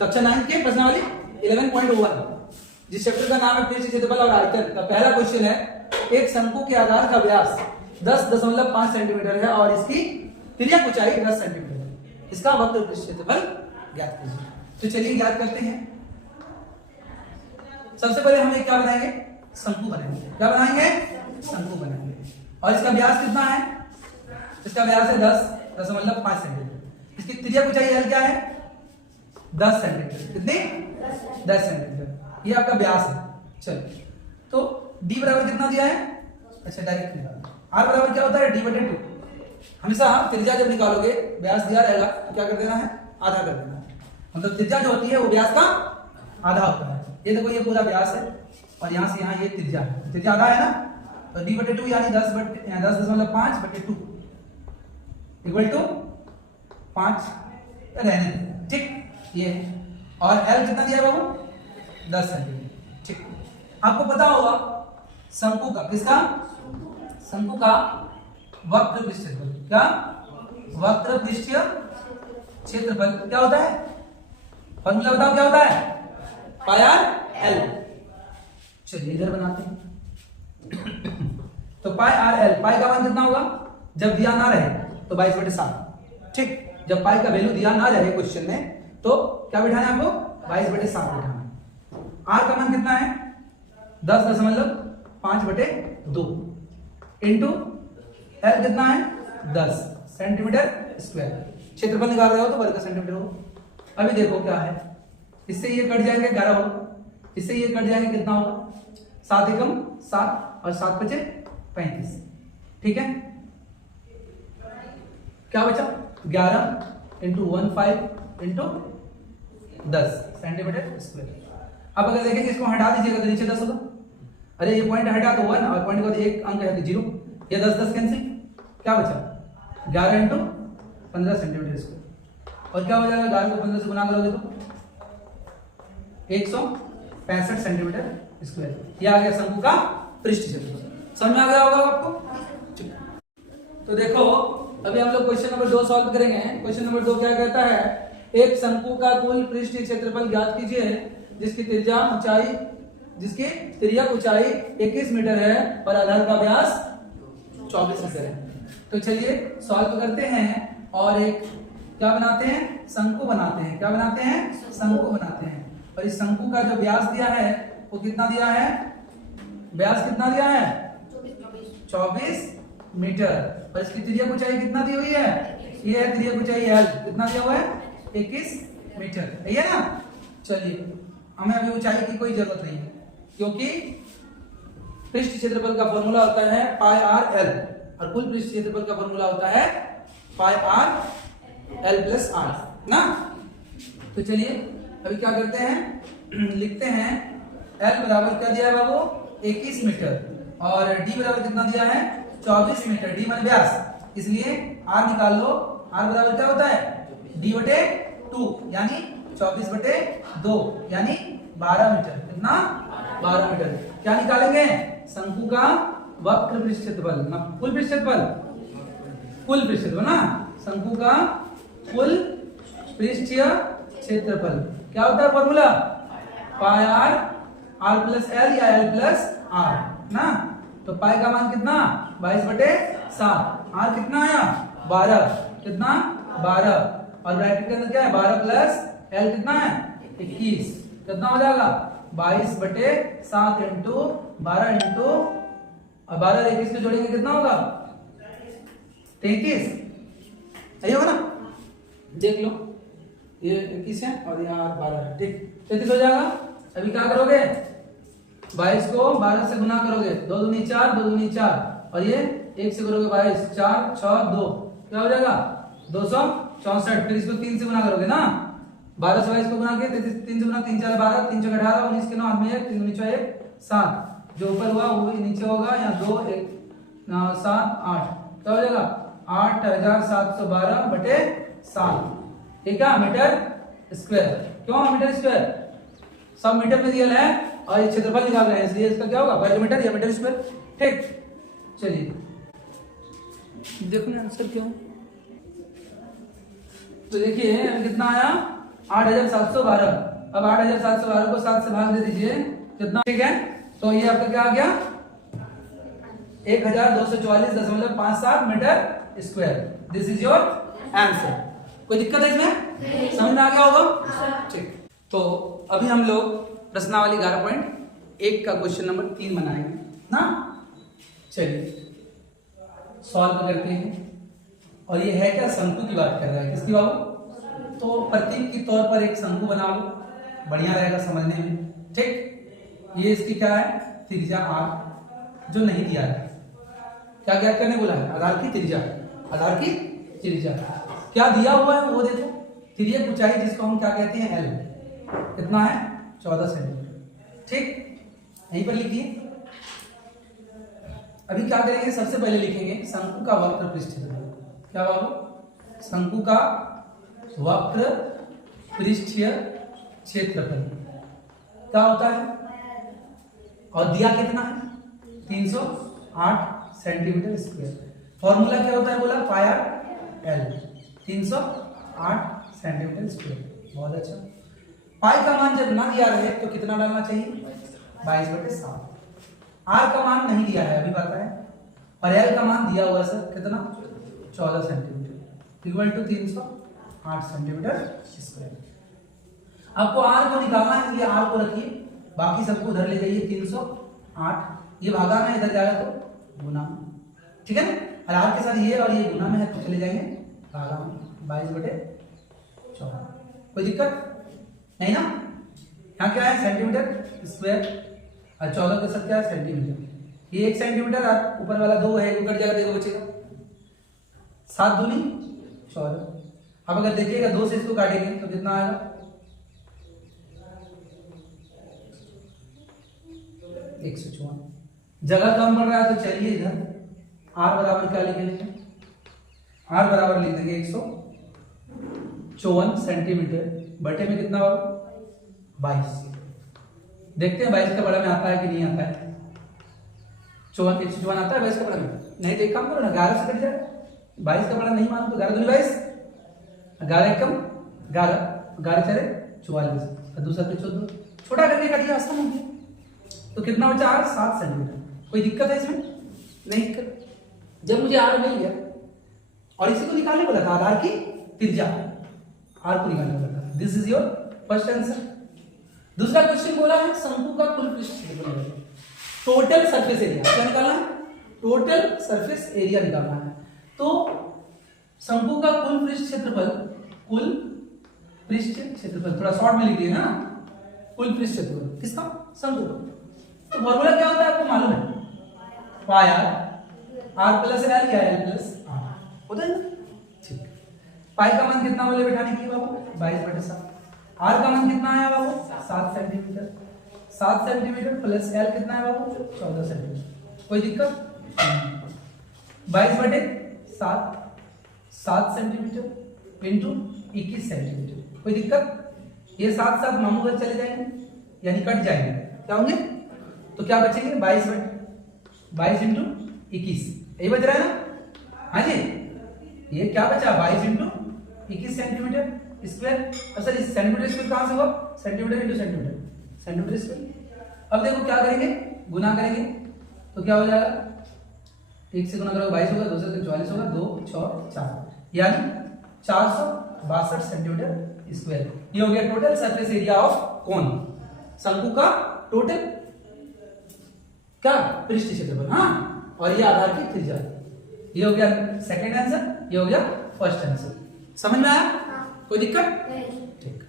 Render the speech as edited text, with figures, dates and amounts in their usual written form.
कक्षा 9 के प्रश्नावली 11.1 जिस चैप्टर का नाम है पृष्ठ क्षेत्रफल और आयतन का पहला क्वेश्चन है, एक शंकु के आधार का व्यास 10.5 सेंटीमीटर है और इसकी तिर्यक ऊंचाई 10 सेंटीमीटर है। इसका वक्र पृष्ठ क्षेत्रफल ज्ञात कीजिए। तो चलिए ज्ञात करते हैं। सबसे पहले हम एक क्या बनाएंगे, शंकु बनाएंगे। क्या बनाएंगे, शंकु बनाएंगे। और इसका व्यास कितना है, इसका व्यास है 10.5 सेंटीमीटर। इसकी तिर्यक ऊंचाई L क्या है, 10 सेंटीमीटर। कितनी, 10 सेंटीमीटर। ये आपका व्यास है। चलिए, तो d बराबर कितना दिया है, अच्छा डायरेक्ट निकालो। r बराबर क्या होता है, d/2। हमेशा त्रिज्या जब निकालोगे, व्यास दिया रहेगा तो क्या कर देना है, आधा कर देना है। मतलब त्रिज्या जो होती है वो व्यास का आधा होता है। ये देखो, ये पूरा व्यास है और यहाँ से यहाँ ये त्रिज्या है, त्रिज्या आधा है ना, तो d/2 यानी 10.5/2 इक्वल टू 5 रहने दें, ठीक। ये और L कितना दिया है बाबू, 10 सेंटीमीटर, ठीक। आपको पता होगा शंकु का, किसका, शंकु का वक्र पृष्ठ क्षेत्रफल। क्या, वक्र पृष्ठीय क्षेत्रफल क्या होता है, फॉर्मूला बताओ क्या होता है, पाई आर एल। चलिए इधर बनाते हैं। तो पाई आर एल, पाई का मान कितना होगा, जब दिया ना रहे तो 22/7, ठीक। जब पाई का वैल्यू दिया ना रहे क्वेश्चन में तो क्या बिठाना है आपको, 22/7 बिठाना है। आर का मान कितना है, 10.5/2 इंटू एल कितना है, 10 सेंटीमीटर स्क्वायर। क्षेत्रफल निकाल रहे हो तो वर्ग सेंटीमीटर हो। अभी देखो क्या है, इससे ये कट जाएंगे 11 होगा, इससे ये कट जाएंगे कितना होगा, 7 एकम 7 और 7 बचे 35, ठीक है। क्या बचा, 11 इंटू 15 इंटू 10 सेंटीमीटर स्क्वायर। अब अगर देखेंगे इसको हटा दीजिएगा तो नीचे 10 होगा। अरे ये पॉइंट हटा तो 1 और पॉइंट का एक अंक है तो 0, ये 10 कैंसिल, क्या बचा 11 इंटू 15 सेंटीमीटर स्क्वायर। और क्या हो जाएगा, 11 को 15 से गुना करोगे तो 165 सेंटीमीटर स्क्वायर। ये आ गया शंकु का पृष्ठ क्षेत्रफल। समझ में आ गया होगा आपको। तो देखो अभी हम लोग क्वेश्चन नंबर 2 सॉल्व करेंगे। क्वेश्चन नंबर 2 क्या कहता है, एक शंकु का कुल पृष्ठीय क्षेत्रफल ज्ञात कीजिए जिसकी जिसकी तिर्यक ऊंचाई 21 मीटर है और आधार का व्यास 24 मीटर है। तो चलिए सॉल्व करते हैं और एक क्या बनाते हैं, शंकु बनाते हैं। क्या बनाते हैं, शंकु बनाते हैं। और इस शंकु का जो व्यास दिया है वो कितना दिया है, व्यास कितना दिया है, 24 मीटर। और इसकी तिर्यक ऊंचाई कितना दी हुई है, ये है तिर्यक ऊंचाई L, कितना दिया हुआ है, 21 मीटर, है ना। चलिए हमें अभी ऊंचाई की कोई जरूरत नहीं है क्योंकि पृष्ठ क्षेत्रफल का फॉर्मूला होता है पाई आर एल और कुल पृष्ठ क्षेत्रफल का फॉर्मूला होता है पाई आर एल प्लस आर ना। तो चलिए अभी क्या करते हैं, लिखते हैं L बराबर क्या दिया है बाबू, 21 मीटर और D बराबर कितना दिया है, 24 मीटर। D मान व्यास, इसलिए R निकाल लो। R बराबर क्या होता है, D/2 यानी 24/2 यानी 12 मीटर। कितना, 12 मीटर। क्या निकालेंगे, शंकु का वक्र पृष्ठ क्षेत्रफल ना, कुल पृष्ठ क्षेत्रफल, कुल पृष्ठ क्षेत्रफल ना, शंकु का कुल पृष्ठीय क्षेत्रफल क्या होता है formula, pi r r plus l या एल प्लस आर ना। तो पाई का मान कितना, 22/7। आर कितना आया, 12, कितना 12 और ब्रैकेट के अंदर क्या है, 12 प्लस एल कितना है, 21, कितना हो जाएगा 22/7 इंटू 12 इंटू और 12 और 21 को जोड़ेंगे कितना होगा, 33, सही होगा ना। देख लो ये 21 है और यहाँ 12 है, ठीक 33 हो जाएगा। अभी क्या करोगे, 22 को 12 से गुना करोगे, 2 दूनी 4, 2 दूनी 4 और ये 1 से करोगे 22, 4 6 2, क्या हो जाएगा 264। फिर इसको 3 से गुना करोगे ना, 12 से 22 को गुना किया, 3 से गुना 3 4 12, 3 4 18, 19 के 9 हाथ में 1, 3 नीचे 1 7, जो ऊपर हुआ वो नीचे होगा, यहाँ 2 1 7 8, क्या हो जाएगा 8712/7, ठीक है, मीटर स्क्वायर। क्यों मीटर स्क्वायर, सब मीटर में दिया है और ये क्षेत्रफल निकाल रहे हैं इसलिए इसका क्या होगा, वर्ग मीटर या मीटर स्क्वायर, ठीक। चलिए देखो ना आंसर क्यों, तो देखिए कितना आया 8712। अब 8712 को 7 से भाग दे दीजिए, कितना? ठीक है, तो ये आपका क्या आ गया? 1244.57 metre square. This is your answer. कोई दिक्कत है इसमें? समझ में आ गया होगा? ठीक। तो अभी हम लोग प्रश्नावली 11.1 का क्वेश्चन नंबर 3 बनाएंगे ना। चलिए सॉल्व करते हैं। और ये है क्या? शंकु की बात कर रहा है। किसकी बाबू? तो प्रतीक के तौर पर एक शंकु बना लो, बढ़िया रहेगा समझने में। ठीक, ये इसकी क्या है? त्रिज्या r, जो नहीं दिया है। क्या क्या करने बोला है? आधार की त्रिज्या, आधार की त्रिज्या। क्या दिया हुआ है वो देखो। तिर्यक ऊंचाई जिसको हम क्या कहते हैं? l, कितना है? 14 सेंटीमीटर। ठीक, यहीं पर लिखिए। अभी क्या करेंगे? सबसे पहले लिखेंगे शंकु का वक्र पृष्ठ क्षेत्रफल। क्या बाबू? शंकु का वक्र पृष्ठीय क्षेत्रफल क्या होता है? और दिया कितना है? 308 सेंटीमीटर स्क्वायर। फॉर्मूला क्या होता है बोला? पाया एल, 308 सेंटीमीटर स्क्वायर। बहुत अच्छा। पाई का मान जब ना दिया रहे तो कितना डालना चाहिए? 22/7। आर का मान नहीं दिया है अभी पता है, और एल का मान दिया हुआ सर कितना? 14 centimetre equal to 308 centimetre square. आपको आर को निकालना है, इसलिए आर को रखिए, बाकी सबको उधर ले जाइए। 308 ये भागा में, इधर जाएगा तो गुना में। ठीक है ना? और आर के साथ ये और ये गुना में है तो चले जाएंगे भागा में। 22/14। कोई दिक्कत नहीं ना? यहाँ क्या है? सेंटीमीटर स्क्वायर, और 14 के साथ क्या है? सेंटीमीटर। ये 1 सेंटीमीटर और ऊपर वाला 2 है, ऊपर जाएगा, देखो बचेगा 7 दूनी 14। अब अगर देखिएगा 2 से इसको काटेंगे तो कितना आएगा? 154। जगह कम पड़ रहा है तो चलिए इधर r बराबर क्या लिखेंगे? r बराबर लिख देंगे 154 सेंटीमीटर बटे में कितना होगा? 22। देखते हैं 22 का बड़ा में आता है कि नहीं आता है। 154 आता है 22 का बड़ा में? नहीं तो एक काम करो ना, 11 से कट जाए। 22 का बड़ा नहीं मानो तो 11 दूनी 22, 11 कम 11, 11 चले 44, और दूसरा पे 14, छोटा करके काटिए, आसान हो गया। तो कितना बचा? 7 सेंटीमीटर। कोई दिक्कत है इसमें? नहीं दिक्कत। जब मुझे आर मिल गया और इसी को निकालने बोला था, आधार की त्रिज्या, आर को निकालने बोला था। This is your first answer. दूसरा क्वेश्चन बोला है शंकु का कुल पृष्ठ क्षेत्रफल, टोटल सरफेस एरिया। क्या निकालना है? टोटल सरफेस एरिया निकालना है। तो शंकु का कुल पृष्ठ क्षेत्रफल, कुल पृष्ठ क्षेत्रफल थोड़ा शॉर्ट में लिख दिए ना, कुल पृष्ठ क्षेत्रफल किसका? शंकु का। तो फॉर्मूला क्या होता है आपको मालूम है? पाई आर प्लस एल या एल प्लस आर होता है ना। ठीक, पाई का मान कितना बोले बैठाने की बाबू? 22/7। आर का मान कितना आया बाबू? 7 सेंटीमीटर। 7 सेंटीमीटर प्लस एल कितना है बाबू? 14 सेंटीमीटर। कोई दिक्कत? 22/7, 7 सेंटीमीटर इंटू 21 सेंटीमीटर। कोई दिक्कत? ये 7 मामू घर चले जाएंगे, यानी कट जाएंगे। क्या होंगे? तो क्या बचेंगे? 22 इंटू 21, यही बच रहा है ना? हाँ जी, ये क्या बचा? 22 इंटू 21 सेंटीमीटर स्क्वायर। अब सर इस सेंटीमीटर स्क्वायर कहां से हुआ? Centimetre into centimetre, centimetre square. अब देखो क्या करेंगे? गुना करेंगे तो क्या हो जाएगा? 1 से गुना करोगे 22 होगा, 2 से 44 होगा, 2 6 4, यानी 462 सेंटीमीटर स्क्वायर। ये हो गया total surface area of cone, शंकु का टोटल क्या? पृष्ठ क्षेत्रफल। हाँ, और ये आधार की त्रिज्या। ये हो गया सेकंड आंसर, ये हो गया फर्स्ट आंसर। समझ में आया? कोई दिक्कत? ठीक।